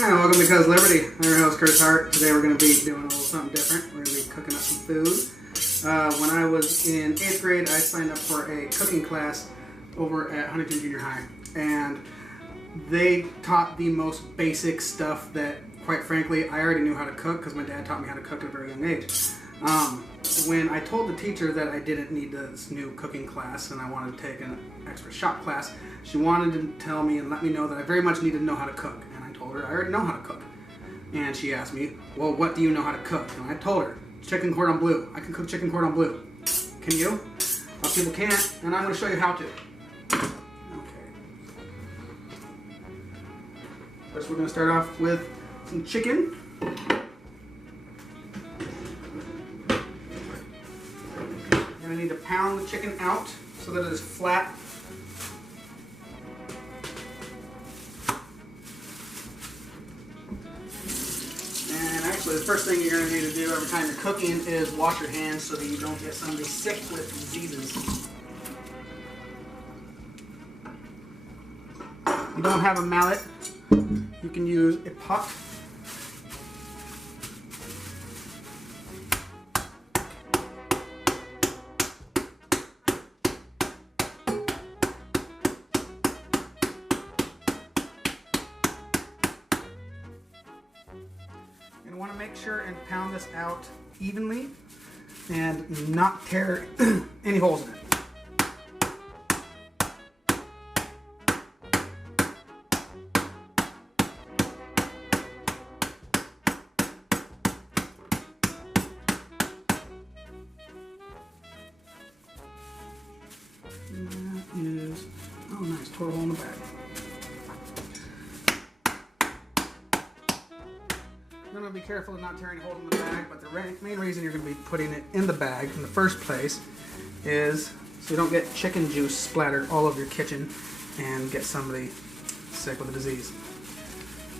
Hi, welcome to Cuz Liberty. I'm your host, Chris Hart. Today we're going to be doing a little something different. We're going to be cooking up some food. When I was in 8th grade, I signed up for a cooking class over at Huntington Junior High. And they taught the most basic stuff that, quite frankly, I already knew how to cook because my dad taught me how to cook at a very young age. When I told the teacher that I didn't need this new cooking class and I wanted to take an extra shop class, she wanted to tell me and let me know that I very much needed to know how to cook. And I told her I already know how to cook. And she asked me, well, what do you know how to cook? And I told her, Chicken Cordon Bleu. I can cook Chicken Cordon Bleu. Can you? A lot of people can't, and I'm going to show you how to. Okay. First we're going to start off with some chicken. I need to pound the chicken out so that it is flat. And actually, the first thing you're going to need to do every time you're cooking is wash your hands so that you don't get somebody sick with diseases. If you don't have a mallet, you can use a pot. You're going to want to make sure and pound this out evenly and not tear any holes in it. And that is, oh nice, tore a hole in the bag. You're going to be careful of not tearing a hole in the bag, but the main reason you're going to be putting it in the bag in the first place is so you don't get chicken juice splattered all over your kitchen and get somebody sick with a disease.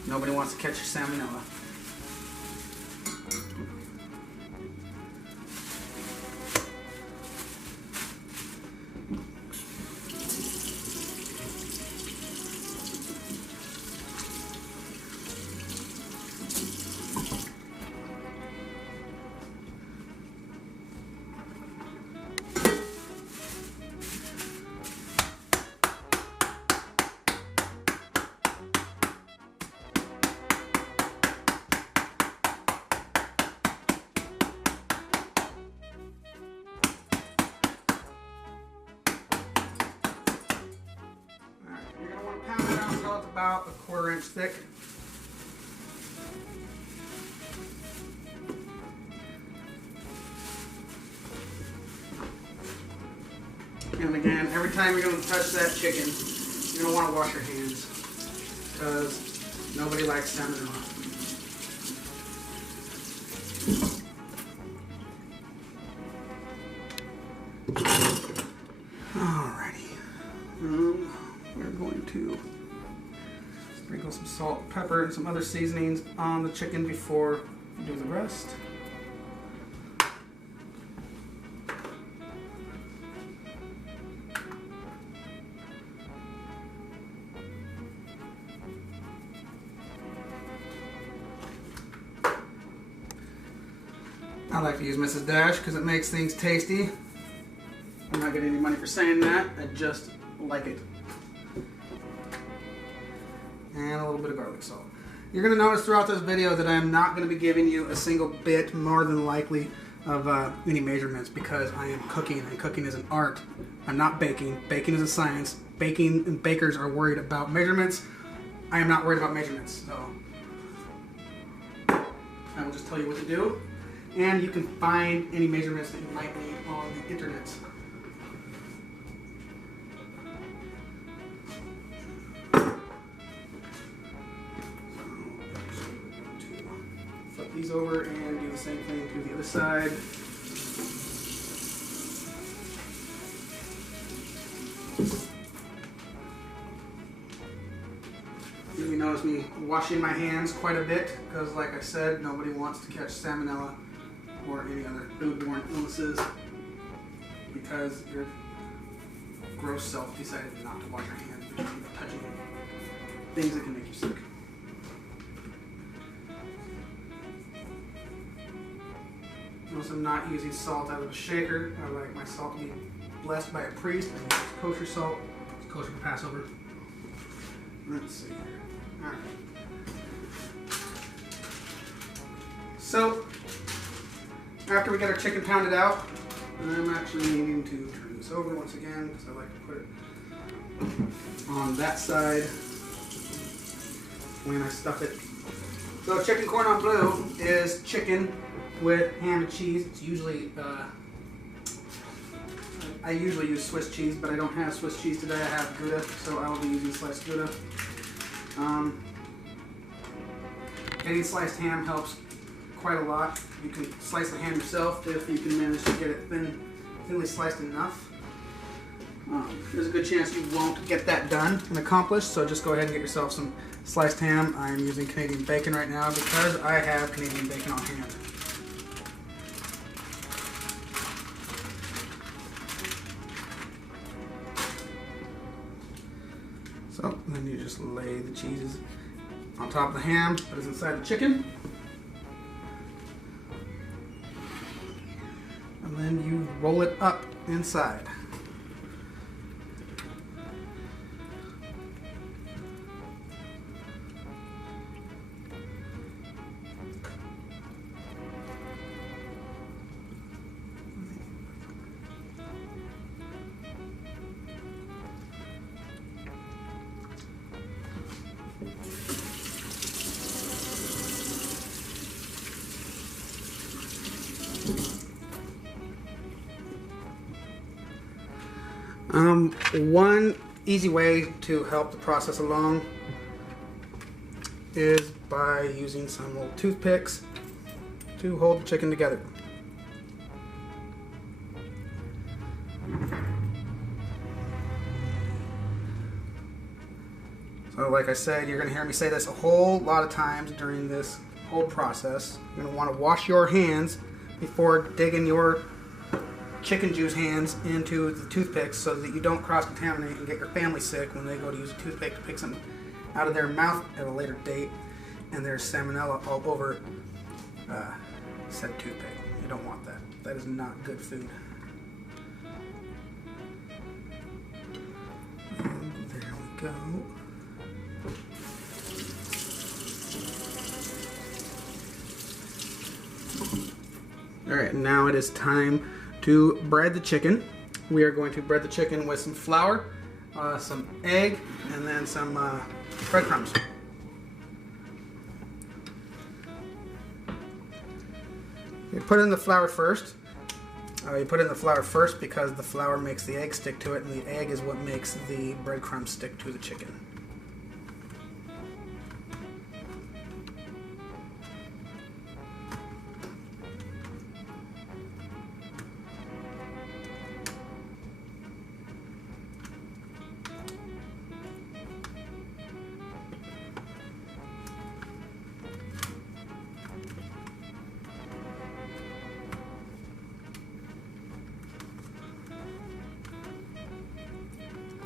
Nobody wants to catch salmonella. It's about a 1/4 inch thick. And again, every time you're going to touch that chicken, you're going to want to wash your hands because nobody likes salmonella. Alrighty. We're going to sprinkle some salt, pepper, and some other seasonings on the chicken before we do the rest. I like to use Mrs. Dash because it makes things tasty. I'm not getting any money for saying that, I just like it. And a little bit of garlic salt. You're going to notice throughout this video that I am not going to be giving you a single bit, more than likely, of any measurements because I am cooking, and cooking is an art. I'm not baking. Baking is a science. Baking and bakers are worried about measurements. I am not worried about measurements, so I will just tell you what to do. And you can find any measurements that you might need on the internet. Flip these over and do the same thing to the other side. You notice me washing my hands quite a bit because, like I said, nobody wants to catch salmonella or any other foodborne illnesses because your gross self decided not to wash your hands because you keep touching things that can make you sick. Notice I'm not using salt out of a shaker. I like my salt to be blessed by a priest. I use kosher salt. It's kosher for Passover. Let's see here. All right. So, after we get our chicken pounded out, I'm actually needing to turn this over once again because I like to put it on that side when I stuff it. So chicken cordon bleu is chicken with ham and cheese. It's usually, I usually use Swiss cheese, but I don't have Swiss cheese today. I have Gouda, so I will be using sliced Gouda. Getting sliced ham helps quite a lot. You can slice the ham yourself if you can manage to get it thinly sliced enough. There's a good chance you won't get that done and accomplished, so just go ahead and get yourself some sliced ham. I'm using Canadian bacon right now because I have Canadian bacon on hand. So then you just lay the cheeses on top of the ham that is inside the chicken. And then you roll it up inside. One easy way to help the process along is by using some little toothpicks to hold the chicken together. So like I said, you're going to hear me say this a whole lot of times during this whole process. You're going to want to wash your hands before digging your chicken juice hands into the toothpicks so that you don't cross-contaminate and get your family sick when they go to use a toothpick to pick something out of their mouth at a later date and there's salmonella all over said toothpick. You don't want that. That is not good food. And there we go. Alright, now it is time to bread the chicken. We are going to bread the chicken with some flour, some egg, and then some breadcrumbs. You put in the flour first. You put in the flour first because the flour makes the egg stick to it, and the egg is what makes the breadcrumbs stick to the chicken.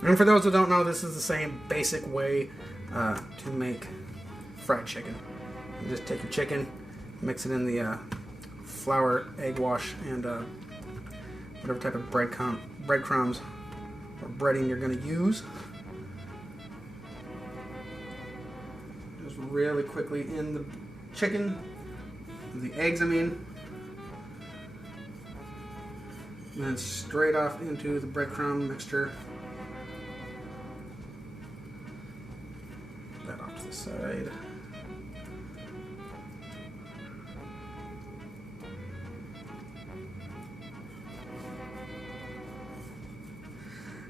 And for those who don't know, this is the same basic way to make fried chicken. You just take your chicken, mix it in the flour, egg wash, and whatever type of breadcrumbs or breading you're going to use. Just really quickly in the chicken, the eggs I mean, and then straight off into the breadcrumb mixture. That off to the side.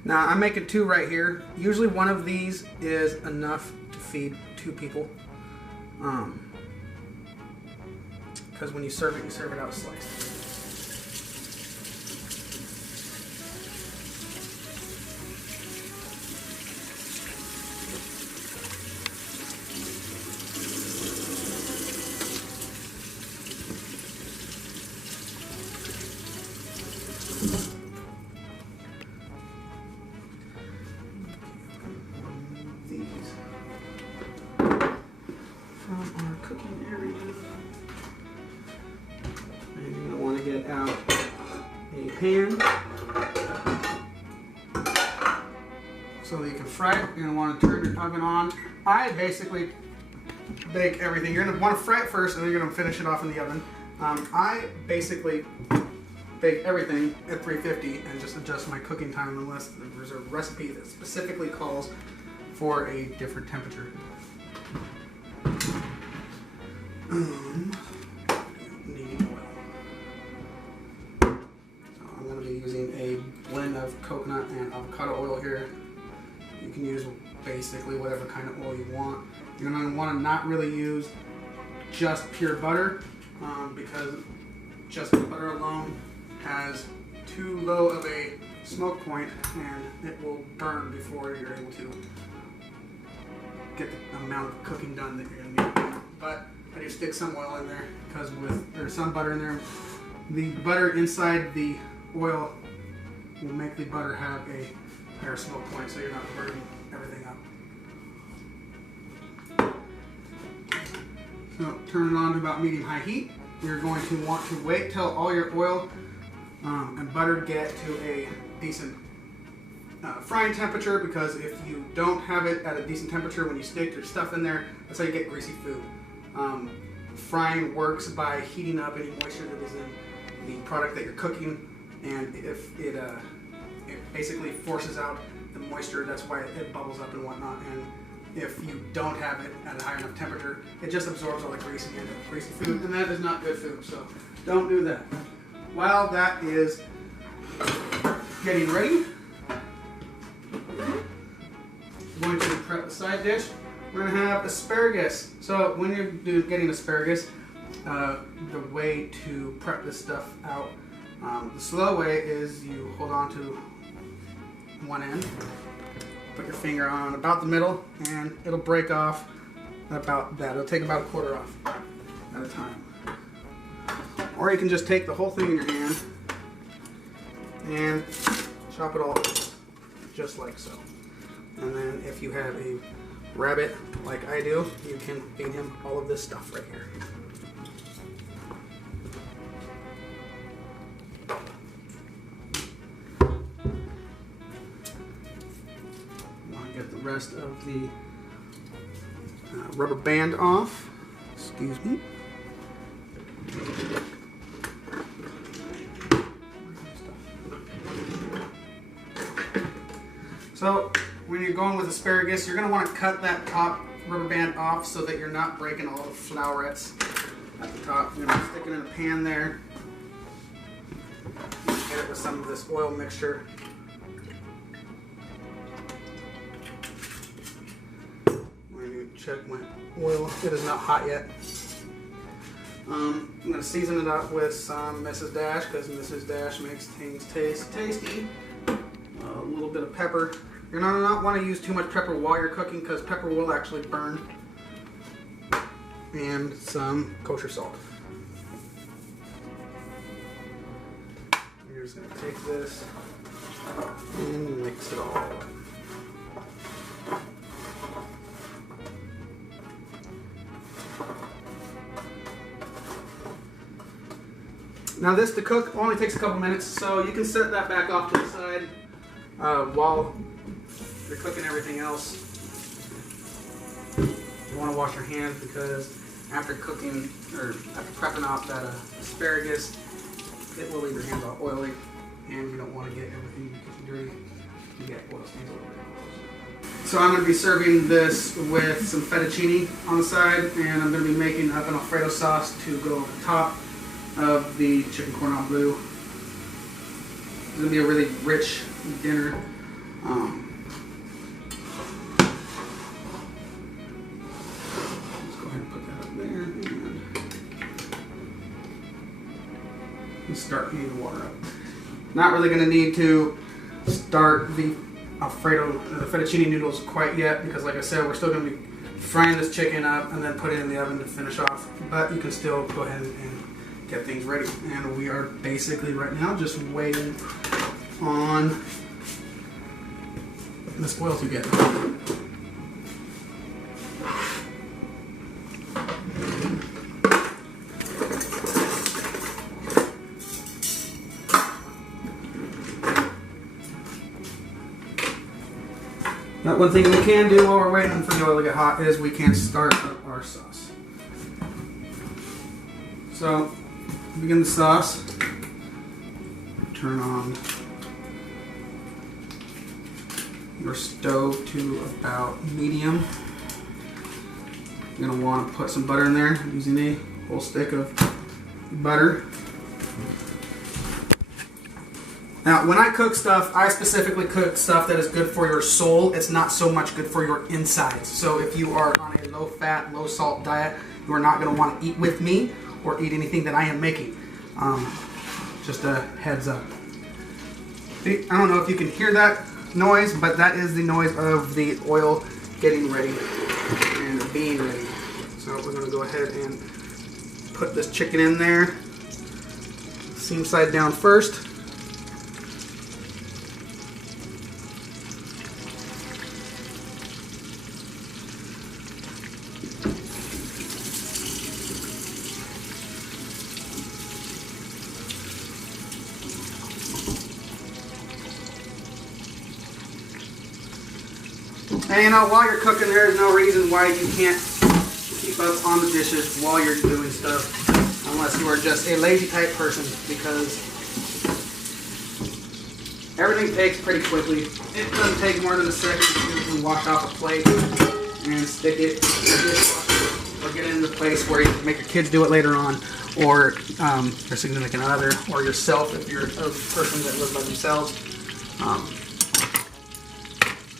Now I'm making two right here. Usually one of these is enough to feed two people. Because when you serve it out sliced. From our cooking area. And you're going to want to get get out a pan so that you can fry it. You're going to want to turn your oven on. I basically bake everything. You're going to want to fry it first and then you're going to finish it off in the oven. I basically bake everything at 350 and just adjust my cooking time unless there's a recipe that specifically calls for a different temperature. Needing oil. So I'm going to be using a blend of coconut and avocado oil here. You can use basically whatever kind of oil you want. You're going to want to not really use just pure butter because just butter alone has too low of a smoke point and it will burn before you're able to get the amount of cooking done that you're going to need. But I do stick some oil in there because there's some butter in there. The butter inside the oil will make the butter have a higher smoke point so you're not burning everything up. So turn it on to about medium-high heat. You're going to want to wait till all your oil and butter get to a decent frying temperature, because if you don't have it at a decent temperature when you stick your stuff in there, that's how you get greasy food. Frying works by heating up any moisture that is in the product that you're cooking, and if it basically forces out the moisture, that's why it bubbles up and whatnot. And if you don't have it at a high enough temperature, it just absorbs all the grease and you end up with greasy food, and that is not good food, so don't do that. While that is getting ready, I'm going to prep the side dish. We're going to have asparagus. So when you're getting asparagus, the way to prep this stuff out, the slow way is you hold on to one end, put your finger on about the middle, and it'll break off about that. It'll take about a quarter off at a time. Or you can just take the whole thing in your hand and chop it all just like so. And then if you have a rabbit like I do, you can feed him all of this stuff right here. I want to get the rest of the rubber band off. Excuse me. So when you're going with asparagus, you're going to want to cut that top rubber band off so that you're not breaking all the flowerets at the top. You're going to stick it in a pan there. Get it with some of this oil mixture. When you check my oil, it is not hot yet. I'm going to season it up with some Mrs. Dash because Mrs. Dash makes things taste tasty. A little bit of pepper. You're going to not want to use too much pepper while you're cooking because pepper will actually burn. And some kosher salt. You're just going to take this and mix it all up. Now this to cook only takes a couple minutes, so you can set that back off to the side while you're cooking everything else. You want to wash your hands because after cooking or after prepping off that asparagus, it will leave your hands all oily, and you don't want to get everything in your kitchen dirty. You get oil stains all over your clothes. So I'm going to be serving this with some fettuccine on the side, and I'm going to be making up an Alfredo sauce to go over the top of the chicken cordon bleu. It's going to be a really rich dinner. Let's go ahead and put that up there and start heating the water up. Not really going to need to start the Alfredo, the fettuccine noodles quite yet because, like I said, we're still going to be frying this chicken up and then put it in the oven to finish off. But you can still go ahead and get things ready, and we are basically right now just waiting on this oil to get. One thing we can do while we're waiting for the oil to get hot is we can start up our sauce. So, begin the sauce. Turn on your stove to about medium. You're going to want to put some butter in there, using a whole stick of butter. Now, when I cook stuff, I specifically cook stuff that is good for your soul. It's not so much good for your insides. So if you are on a low-fat, low-salt diet, you are not going to want to eat with me or eat anything that I am making. Just a heads up. I don't know if you can hear that noise, but that is the noise of the oil getting ready and being ready. So we're going to go ahead and put this chicken in there. Seam side down first. And you know, while you're cooking, there's no reason why you can't keep up on the dishes while you're doing stuff, unless you are just a lazy type person, because everything takes pretty quickly. It doesn't take more than a second to wash off a plate and stick it in the dishwasher, or get it in the place where you can make your kids do it later on, or your significant other, or yourself if you're a person that lives by themselves.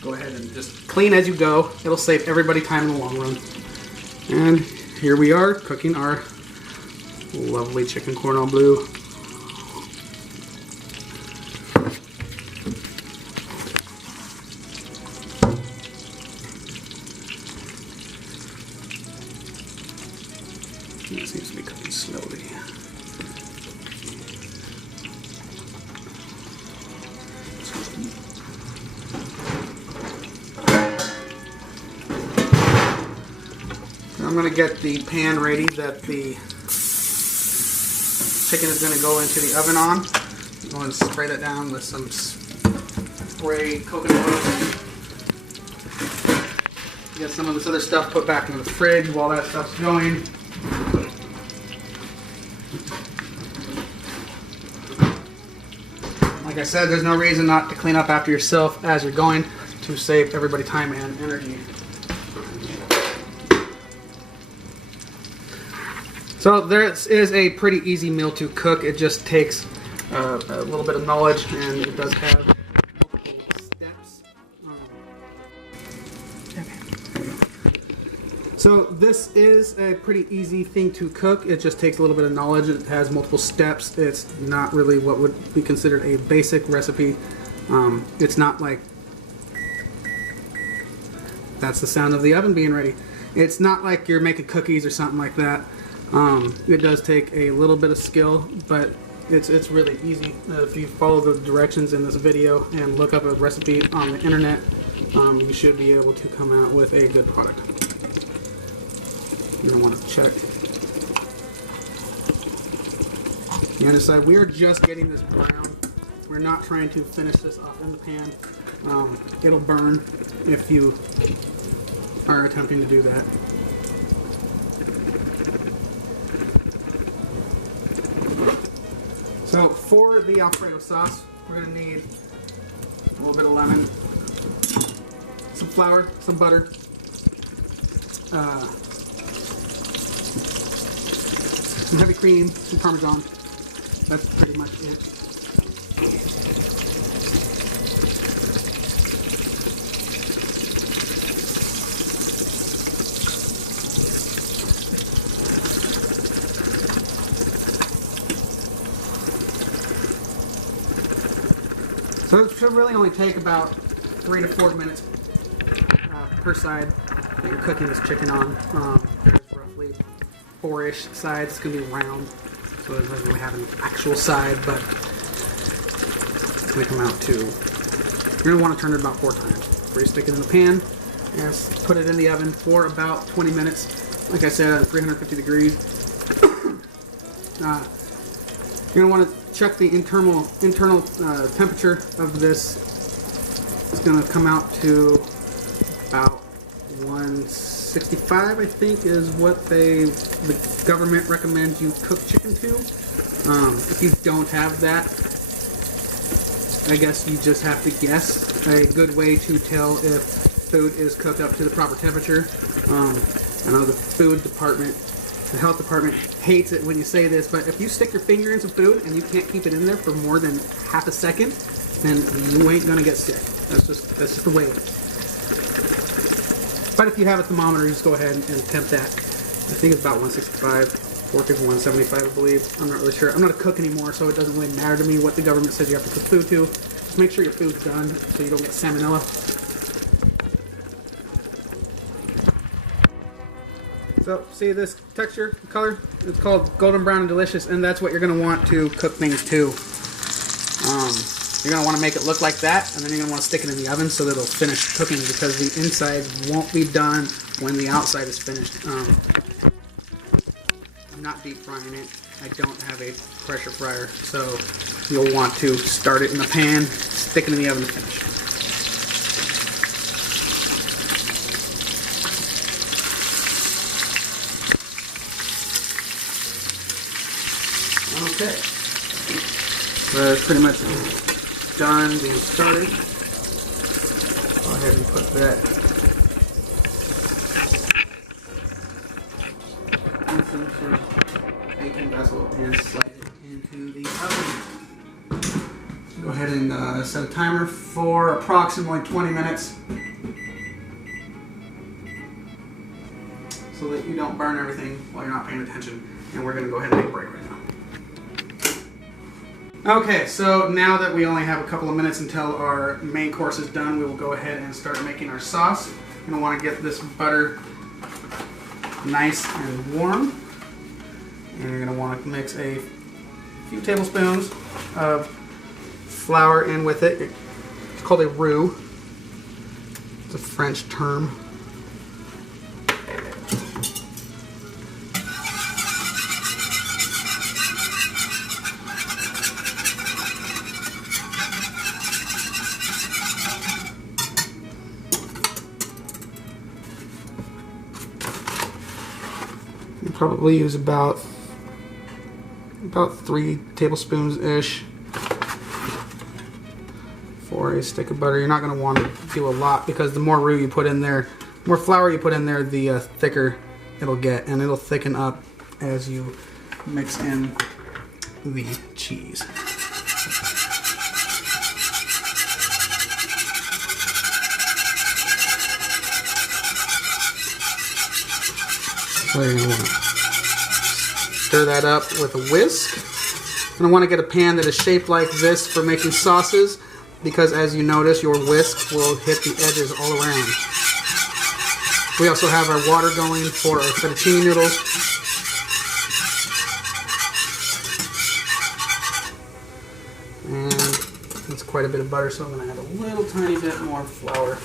Go ahead and just clean as you go. It'll save everybody time in the long run. And here we are cooking our lovely chicken cordon bleu. It seems to be cooking slowly. I'm going to get the pan ready that the chicken is going to go into the oven on. I'm going to spray that down with some spray coconut oil. Get some of this other stuff put back in the fridge while that stuff's going. Like I said, there's no reason not to clean up after yourself as you're going, to save everybody time and energy. So this is a pretty easy meal to cook. It just takes a little bit of knowledge, and it does have multiple steps. So this is a pretty easy thing to cook. It just takes a little bit of knowledge. It has multiple steps. It's not really what would be considered a basic recipe. It's not like... That's the sound of the oven being ready. It's not like you're making cookies or something like that. It does take a little bit of skill, but it's really easy. If you follow the directions in this video and look up a recipe on the internet, you should be able to come out with a good product. You're going to want to check the underside. We are just getting this brown. We're not trying to finish this off in the pan. It'll burn if you are attempting to do that. So for the Alfredo sauce, we're going to need a little bit of lemon, some flour, some butter, some heavy cream, some Parmesan. That's pretty much it. So it should really only take about 3 to 4 minutes per side that you're cooking this chicken on. There's roughly 4-ish sides. It's going to be round, so it doesn't really have an actual side, but it's going to come out to... You're going to want to turn it about 4 times before you stick it in the pan and put it in the oven for about 20 minutes. Like I said, at 350 degrees. You're going to want to check the internal temperature of this. It's going to come out to about 165, I think, is what the government recommends you cook chicken to. If you don't have that, I guess you just have to guess. A good way to tell if food is cooked up to the proper temperature. I know the food department, the health department hates it when you say this, but if you stick your finger in some food and you can't keep it in there for more than half a second, then you ain't gonna get sick. That's just the way it is. But if you have a thermometer, just go ahead and tempt that. I think it's about 165. Pork is 175, I believe. I'm not really sure. I'm not a cook anymore, so it doesn't really matter to me what the government says you have to cook food to. Just make sure your food's done so you don't get salmonella. So, see this texture, color? It's called golden brown and delicious, and that's what you're going to want to cook things to. You're going to want to make it look like that, and then you're going to want to stick it in the oven so that it'll finish cooking, because the inside won't be done when the outside is finished. I'm not deep frying it. I don't have a pressure fryer, so you'll want to start it in the pan, stick it in the oven to finish. Okay, so it's pretty much done being started. Go ahead and put that into the baking vessel and slide it into the oven. Go ahead and set a timer for approximately 20 minutes so that you don't burn everything while you're not paying attention. And we're going to go ahead and take a break right now. Okay, so now that we only have a couple of minutes until our main course is done, we will go ahead and start making our sauce. You're going to want to get this butter nice and warm. And you're going to want to mix a few tablespoons of flour in with it. It's called a roux. It's a French term. Probably use about 3 tablespoons-ish for a stick of butter. You're not going to want to do a lot, because the more roux you put in there, the more flour you put in there, the thicker it'll get, and it'll thicken up as you mix in the cheese. So you're going to want to stir that up with a whisk. You're going to want to get a pan that is shaped like this for making sauces, because as you notice, your whisk will hit the edges all around. We also have our water going for our fettuccine noodles. And it's quite a bit of butter, so I'm going to add a little tiny bit more flour.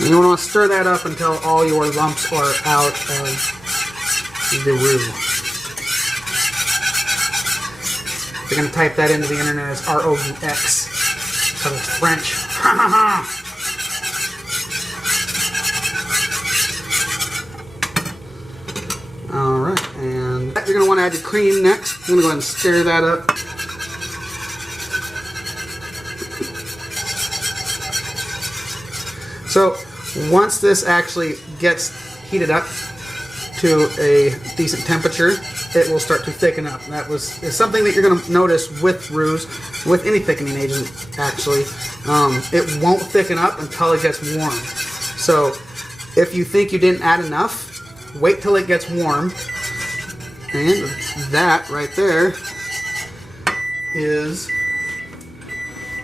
And you want to stir that up until all your lumps are out of the roux. You're going to type that into the internet as R-O-U-X, because it's French. Alright, and you're going to want to add your cream next. I'm going to go ahead and stir that up. So once this actually gets heated up to a decent temperature, it will start to thicken up. That is something that you're going to notice with roux, with any thickening agent actually. It won't thicken up until it gets warm. So if you think you didn't add enough, wait till it gets warm. And that right there is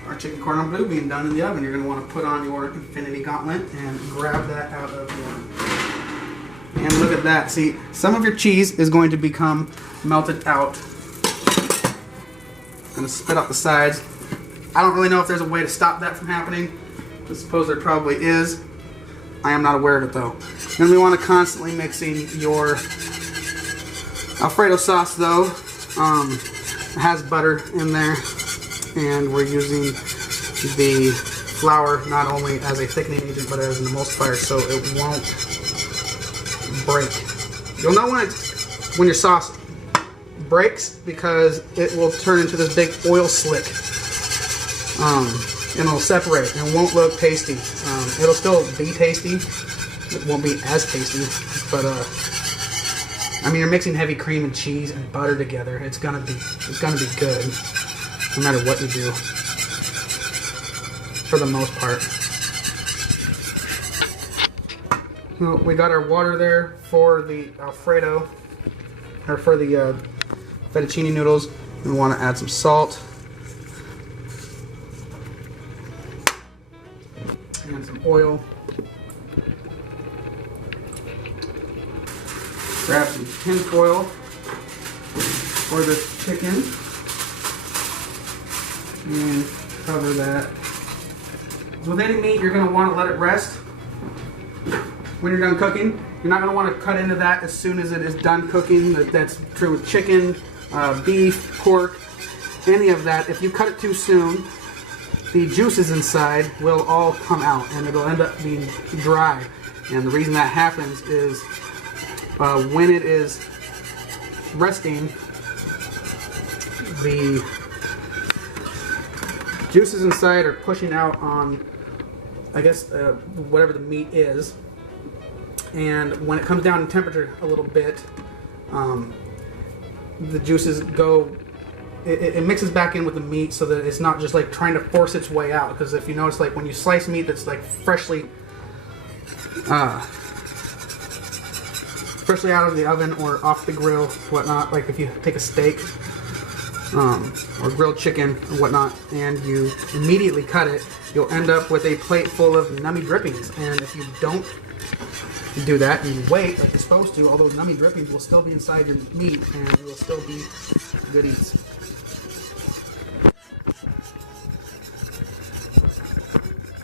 our chicken cordon bleu being done in the oven. You're going to want to put on your infinity gauntlet and grab that out of the oven. And look at that. See, some of your cheese is going to become melted out. I'm going to spit out the sides. I don't really know if there's a way to stop that from happening. I suppose there probably is. I am not aware of it though. And we want to constantly mixing your Alfredo sauce though has butter in there, and we're using the flour not only as a thickening agent but as an emulsifier, so it won't break. You'll know when your sauce breaks because it will turn into this big oil slick, and it'll separate and it won't look tasty. It'll still be tasty. It won't be as tasty, but I mean, you're mixing heavy cream and cheese and butter together. It's gonna be good, no matter what you do. For the most part. Well, we got our water there for the Alfredo, or for the fettuccine noodles. We want to add some salt and some oil. Grab some tin foil for the chicken and cover that. With any meat, you're going to want to let it rest when you're done cooking. You're not going to want to cut into that as soon as it is done cooking. That's true with chicken, beef, pork, any of that. If you cut it too soon, the juices inside will all come out and it'll end up being dry. And the reason that happens is when it is resting, the juices inside are pushing out on, I guess, whatever the meat is, and when it comes down in temperature a little bit, the juices go, it mixes back in with the meat so that it's not just like trying to force its way out. Because if you notice, like when you slice meat that's like freshly out of the oven or off the grill, whatnot, like if you take a steak or grilled chicken or whatnot, and you immediately cut it, you'll end up with a plate full of nummy drippings. And if you don't do that and you wait like you're supposed to, all those nummy drippings will still be inside your meat and it will still be good eats.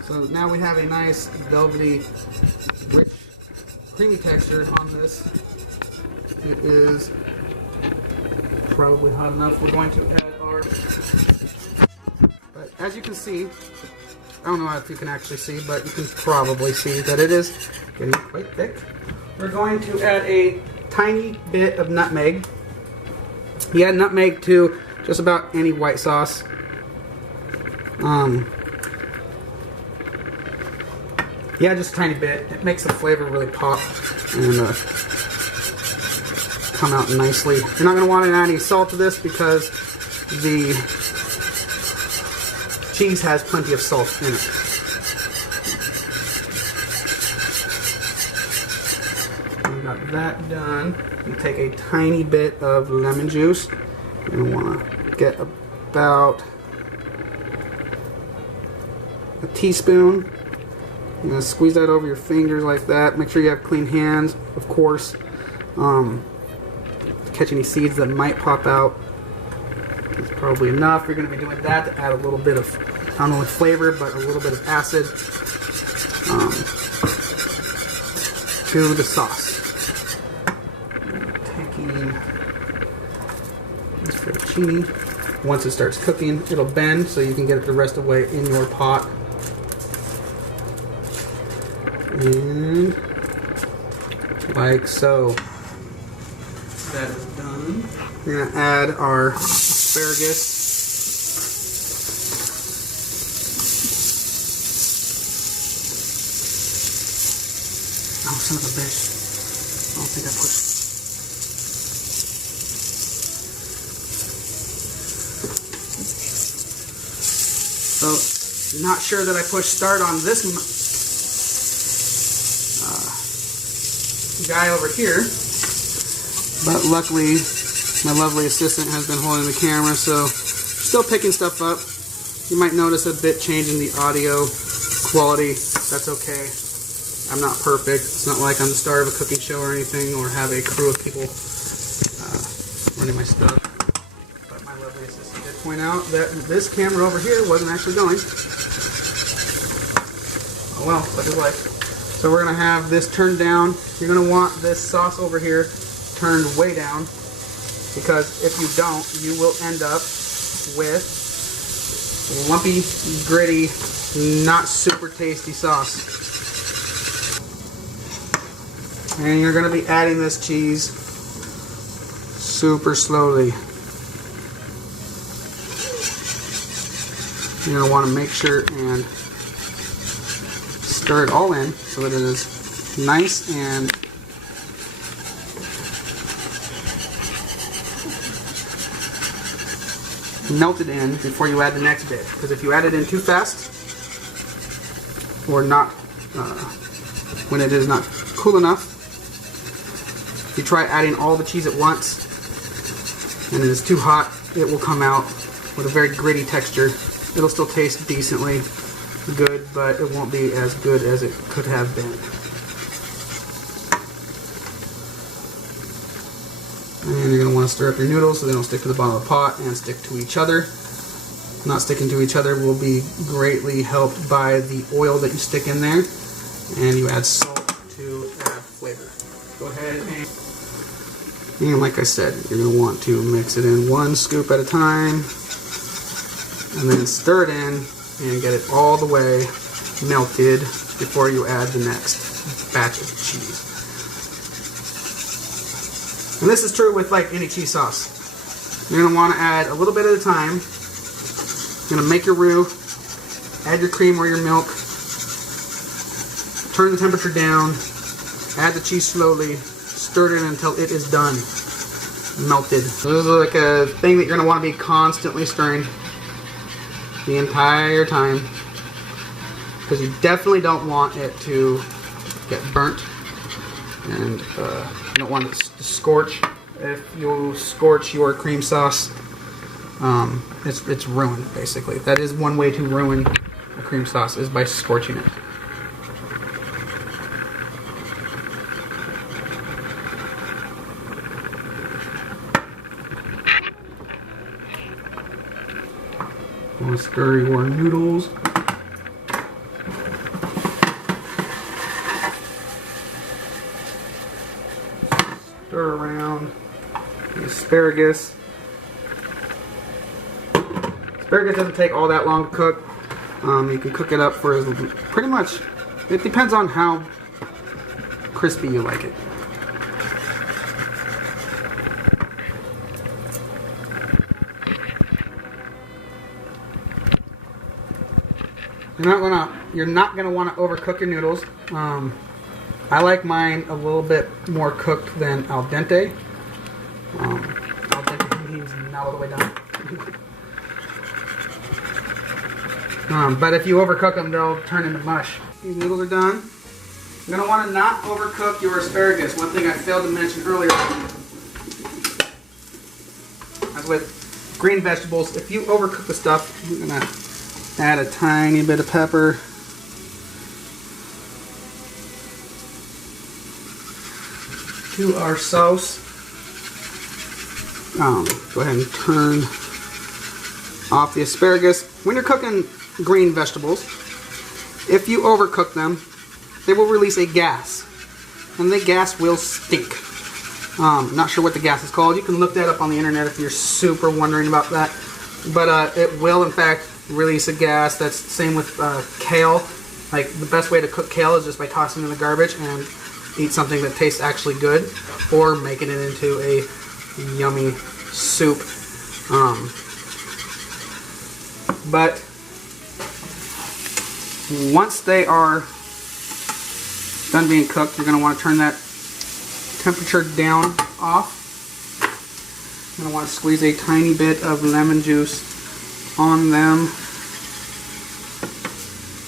So now we have a nice velvety, rich, creamy texture on this. It is probably hot enough. We're going to add our, but as you can see, I don't know if you can actually see, but you can probably see that it is getting quite thick. We're going to add a tiny bit of nutmeg. You add nutmeg to just about any white sauce. Yeah, just a tiny bit. It makes the flavor really pop and come out nicely. You're not going to want to add any salt to this because the cheese has plenty of salt in it. We got that done. You take a tiny bit of lemon juice. You're going to want to get about a teaspoon. You're going to squeeze that over your fingers like that. Make sure you have clean hands, of course. Catch any seeds that might pop out. That's probably enough. You're going to be doing that to add a little bit of not only flavor but a little bit of acid to the sauce. Taking this fettuccine. Once it starts cooking, it'll bend so you can get it the rest of the way in your pot. And like so. That is done. We're going to add our asparagus. Oh, son of a bitch. I don't think I pushed. So, not sure that I pushed start on this guy over here. But luckily, my lovely assistant has been holding the camera, so still picking stuff up. You might notice a bit change in the audio quality. That's okay. I'm not perfect. It's not like I'm the star of a cooking show or anything, or have a crew of people running my stuff. But my lovely assistant did point out that this camera over here wasn't actually going. Oh well, such is life. So we're going to have this turned down. You're going to want this sauce over here turned way down. because if you don't, you will end up with lumpy, gritty, not super tasty sauce. And you're going to be adding this cheese super slowly. You're going to want to make sure and stir it all in so that it is nice and melted in before you add the next bit. Because if you add it in too fast, or not, when it is not cool enough, if you try adding all the cheese at once and it is too hot, it will come out with a very gritty texture. It'll still taste decently good, but it won't be as good as it could have been. And you're going to want to stir up your noodles so they don't stick to the bottom of the pot and stick to each other. Not sticking to each other will be greatly helped by the oil that you stick in there, and you add salt to add flavor. Go ahead and like I said, you're going to want to mix it in one scoop at a time, and then stir it in and get it all the way melted before you add the next batch of cheese. And this is true with like any cheese sauce. You're going to want to add a little bit at a time. You're going to make your roux, add your cream or your milk, turn the temperature down, add the cheese slowly, stir it in until it is done, melted. So this is like a thing that you're going to want to be constantly stirring the entire time, because you definitely don't want it to get burnt, and you don't want it to scorch. If you scorch your cream sauce, it's ruined, basically. That is one way to ruin a cream sauce, is by scorching it. You want to stir your noodles. Stir around the asparagus. Asparagus doesn't take all that long to cook. You can cook it up for pretty much, it depends on how crispy you like it. You're not gonna want to overcook your noodles. I like mine a little bit more cooked than al dente. Al dente means not all the way done. But if you overcook them, they'll turn into mush. These noodles are done. You're going to want to not overcook your asparagus. One thing I failed to mention earlier, as with green vegetables, if you overcook the stuff, you're going to add a tiny bit of pepper. To our sauce. Go ahead and turn off the asparagus. When you're cooking green vegetables, if you overcook them, they will release a gas, and the gas will stink. Not sure what the gas is called. You can look that up on the internet if you're super wondering about that. But it will, in fact, release a gas. That's the same with kale. Like, the best way to cook kale is just by tossing it in the garbage and eat something that tastes actually good, or making it into a yummy soup. But once they are done being cooked, you're going to want to turn that temperature down off. You're going to want to squeeze a tiny bit of lemon juice on them.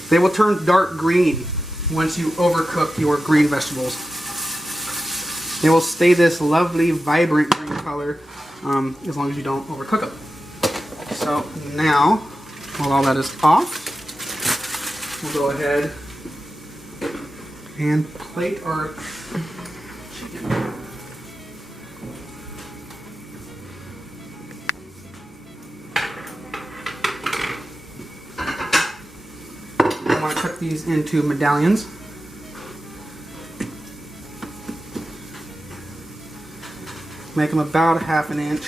They will turn dark green once you overcook your green vegetables. They will stay this lovely, vibrant green color as long as you don't overcook them. So now, while all that is off, we'll go ahead and plate our chicken. I want to cut these into medallions. Make them about a ½ inch.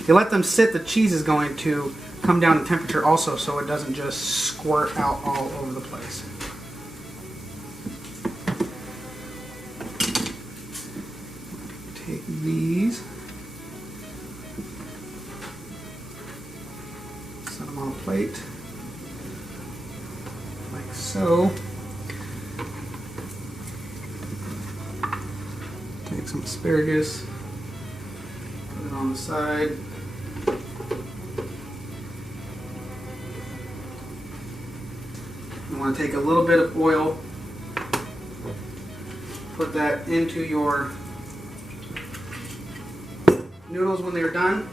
If you let them sit, the cheese is going to come down in temperature also, so it doesn't just squirt out all over the place. Take these, set them on a plate, like so. Take some asparagus, put it on the side. You want to take a little bit of oil, put that into your noodles when they're done.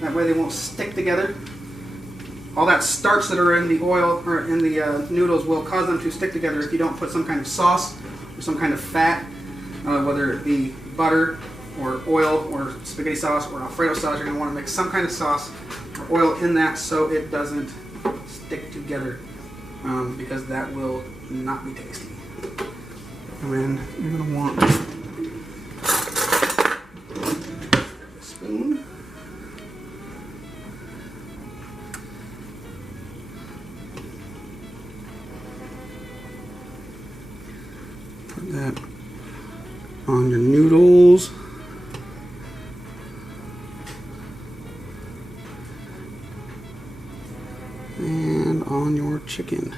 That way they won't stick together. All that starch that are in the oil or in the noodles will cause them to stick together if you don't put some kind of sauce or some kind of fat, whether it be butter or oil or spaghetti sauce or Alfredo sauce. You're going to want to mix some kind of sauce or oil in that so it doesn't stick together, because that will not be tasty. And then you're going to want a spoon. Put that on your noodles. And on your chicken.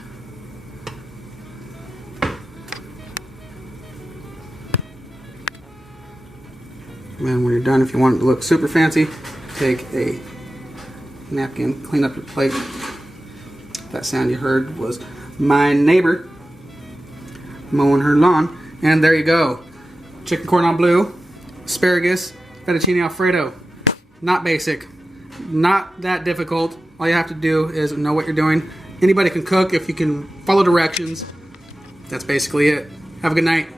And when you're done, if you want it to look super fancy, take a napkin, clean up your plate. That sound you heard was my neighbor mowing her lawn. And there you go. Chicken cordon bleu, asparagus, fettuccine Alfredo. Not basic, not that difficult. All you have to do is know what you're doing. Anybody can cook if you can follow directions. That's basically it. Have a good night.